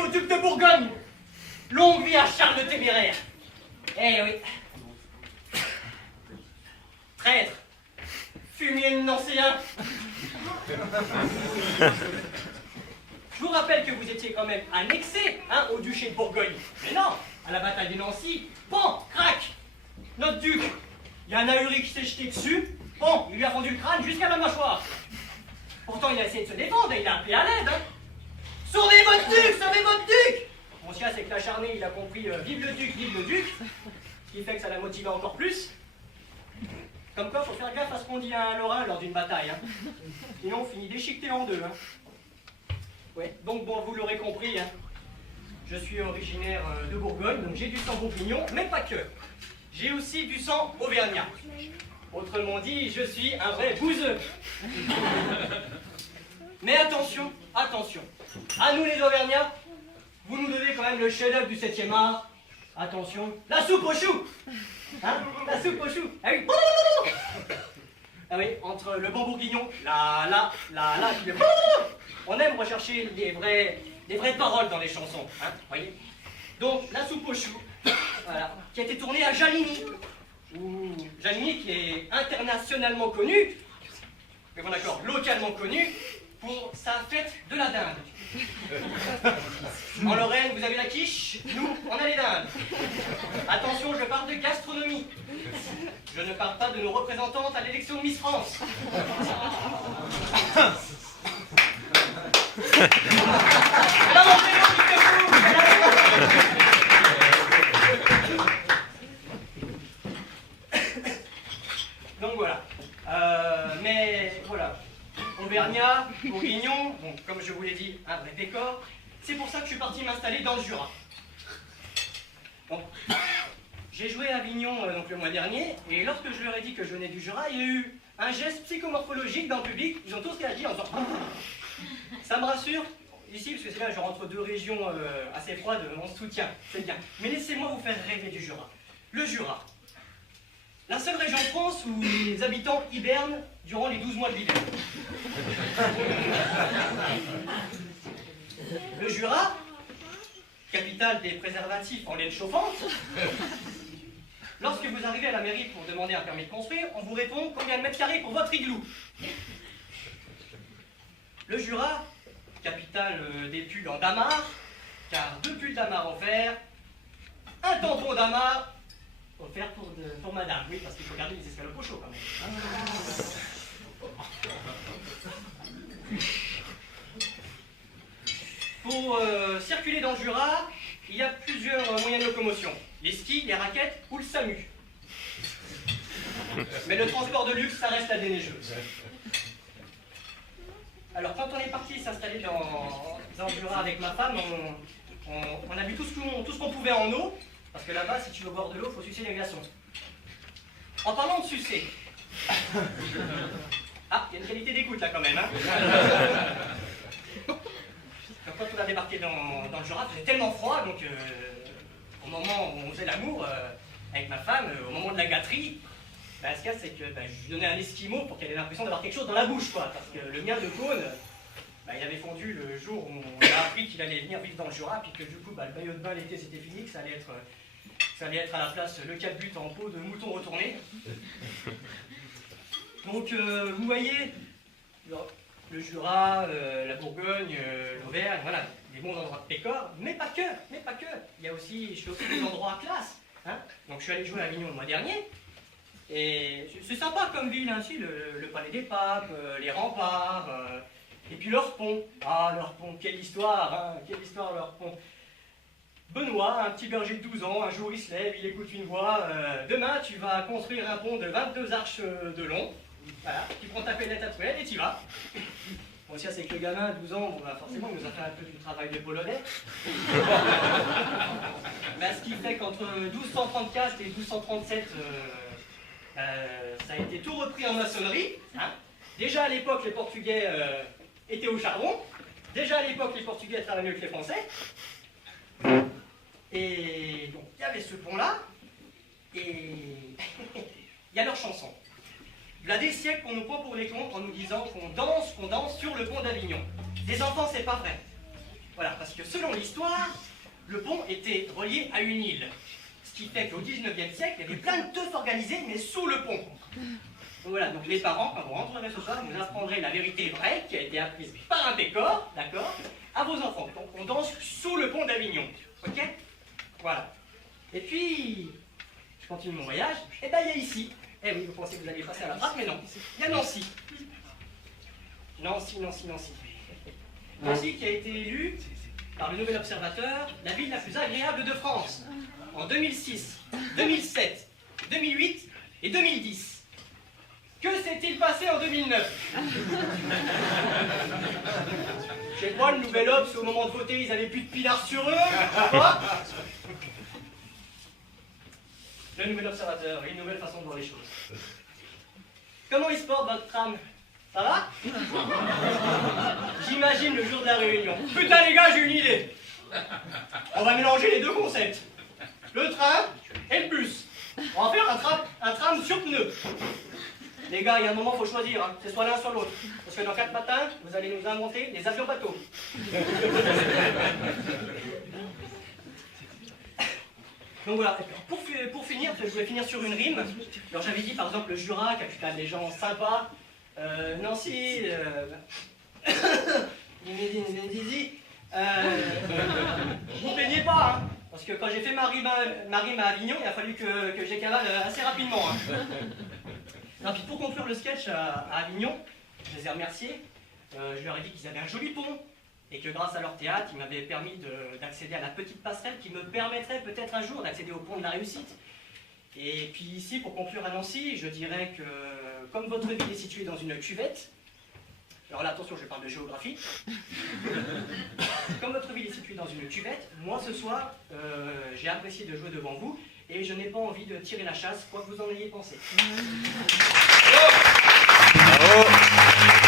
au duc de Bourgogne. Longue vie à Charles le Téméraire. Eh oui. Traître. Fumier nancéen. Je vous rappelle que vous étiez quand même annexé hein, au duché de Bourgogne. Mais non, à la bataille de Nancy, pan, crac. Notre duc, il y a un ahuri qui s'est jeté dessus, bon, il lui a fendu le crâne jusqu'à la mâchoire. Pourtant, il a essayé de se défendre et il a appelé à l'aide. Hein. Sauvez votre duc, sauvez votre duc. Mon chien, c'est que l'acharné, il a compris vive le duc, ce qui fait que ça l'a motivé encore plus. Comme quoi, faut faire gaffe à ce qu'on dit à un lorrain lors d'une bataille. Hein. Sinon, on finit déchiqueté en deux. Hein. Ouais, donc bon, vous l'aurez compris, hein. Je suis originaire de Bourgogne, donc j'ai du sang bourguignon, mais pas que. J'ai aussi du sang auvergnat. Autrement dit, je suis un vrai bouseux. Mais attention, attention. À nous les Auvergnats, vous nous devez quand même le chef-d'œuvre du 7e art. Attention, la soupe aux choux. Hein? La soupe aux choux. Ah oui. Ah oui, entre le bon bourguignon, on aime rechercher les vraies paroles dans les chansons. Hein, voyez. Donc, la soupe aux choux, voilà, qui a été tournée à Jaligny. Jaligny qui est internationalement connu, mais bon d'accord, localement connu, pour sa fête de la dinde. En Lorraine, vous avez la quiche, nous, on a les dindes. Attention, je parle de gastronomie. Je ne parle pas de nos représentantes à l'élection de Miss France. Donc voilà. Mais voilà. Auvergnat, Bourguignon, bon, comme je vous l'ai dit, un vrai décor. C'est pour ça que je suis parti m'installer dans le Jura. Bon. J'ai joué à Avignon donc le mois dernier, et lorsque je leur ai dit que je venais du Jura, il y a eu un geste psychomorphologique dans le public. Ils ont tous réagi en disant « Ça me rassure, ici, parce que c'est là, je rentre deux régions assez froides, on se soutient, c'est bien. Mais laissez-moi vous faire rêver du Jura. Le Jura. La seule région de France où les habitants hibernent durant les 12 mois de l'hiver. Le Jura, capitale des préservatifs en laine chauffante. Lorsque vous arrivez à la mairie pour demander un permis de construire, on vous répond combien de mètres carrés pour votre igloo. Le Jura, capitale des pulls en damar, car 2 pulls damar offerts, un tampon damar offert pour madame. Oui, parce qu'il faut garder les escalopes au chaud quand même. Pour circuler dans le Jura, il y a plusieurs moyens de locomotion. Les skis, les raquettes ou le SAMU. Mais le transport de luxe, ça reste la déneigeuse. Alors quand on est parti s'installer dans le Jura avec ma femme, on a vu tout ce qu'on pouvait en eau, parce que là-bas, si tu veux boire de l'eau, il faut sucer les glaçons. En parlant de sucer, ah, il y a une qualité d'écoute là quand même, hein. Donc, quand on a débarqué dans le Jura, il faisait tellement froid, donc au moment où on faisait l'amour avec ma femme, au moment de la gâterie, ce qu'il y a, c'est que je lui donnais un esquimau pour qu'elle ait l'impression d'avoir quelque chose dans la bouche, quoi. Parce que le mien de cône, il avait fondu le jour où on a appris qu'il allait venir vivre dans le Jura, puis que du coup, le maillot de bain l'été c'était fini, que ça allait être à la place le 4 buts en peau de mouton retourné. Donc, vous voyez, le Jura, la Bourgogne, l'Auvergne, voilà, des bons endroits de pécore, mais pas que. Je fais aussi des endroits à classe. Hein. Donc, je suis allé jouer à Avignon le mois dernier. Et c'est sympa comme ville, ainsi, le Palais des Papes, les remparts, et puis leur pont. Ah, leur pont, quelle histoire, hein, quelle histoire leur pont. Benoît, un petit berger de 12 ans, un jour il se lève, il écoute une voix, demain tu vas construire un pont de 22 arches de long, voilà, tu prends ta peinette à truelle et tu y vas. Bon, ça c'est que le gamin à 12 ans, forcément il nous a fait un peu du travail de polonais. Ce qui fait qu'entre 1234 et 1237, ça a été tout repris en maçonnerie. Hein. Déjà à l'époque, les Portugais étaient au charbon. Déjà à l'époque, les Portugais travaillaient mieux que les Français. Et donc, il y avait ce pont-là. Et il y a leur chanson. Il y a des siècles qu'on nous prend pour les cons en nous disant qu'on danse sur le pont d'Avignon. Les enfants, c'est pas vrai. Voilà, parce que selon l'histoire, le pont était relié à une île. Ce qui fait qu'au 19e siècle, il y avait plein de teufs organisés, mais sous le pont. Donc voilà, donc les parents, quand vous rentrerez ce soir, vous apprendrez la vérité vraie qui a été apprise par un décor, d'accord, à vos enfants. Donc on danse sous le pont d'Avignon, ok? Voilà. Et puis, je continue mon voyage, et ben il y a ici. Eh oui, vous pensez que vous allez passer à la trappe, mais non. Il y a Nancy. Nancy. Nancy qui a été élue par le Nouvel Observateur la ville la plus agréable de France en 2006, 2007, 2008 et 2010. Que s'est-il passé en 2009? Je sais pas, le Nouvel Obs, au moment de voter, ils avaient plus de pinards sur eux, quoi. Le Nouvel Observateur, une nouvelle façon de voir les choses. Comment il se porte votre tram? Ça va? J'imagine le jour de la réunion. Putain les gars, j'ai une idée. On va mélanger les deux concepts. Le train et le bus. On va faire un tram sur pneus. Les gars, il y a un moment, il faut choisir. Hein. C'est soit l'un, soit l'autre. Parce que dans 4 matins, vous allez nous inventer des avions bateaux. Donc voilà, pour finir, je voulais finir sur une rime. Alors j'avais dit par exemple le Jura, qui a putain des gens sympas. Nancy, vous plaignez pas, hein, parce que quand j'ai fait ma rime à Avignon, il a fallu que j'ai cavale assez rapidement. Hein. Alors, puis pour conclure le sketch à Avignon, je les ai remerciés. Je leur ai dit qu'ils avaient un joli pont et que grâce à leur théâtre, ils m'avaient permis d'accéder à la petite passerelle qui me permettrait peut-être un jour d'accéder au pont de la réussite. Et puis ici, pour conclure à Nancy, je dirais que comme votre ville est située dans une cuvette, alors là attention, je parle de géographie, comme votre ville est située dans une cuvette, moi ce soir, j'ai apprécié de jouer devant vous et je n'ai pas envie de tirer la chasse, quoi que vous en ayez pensé. Bravo. Bravo.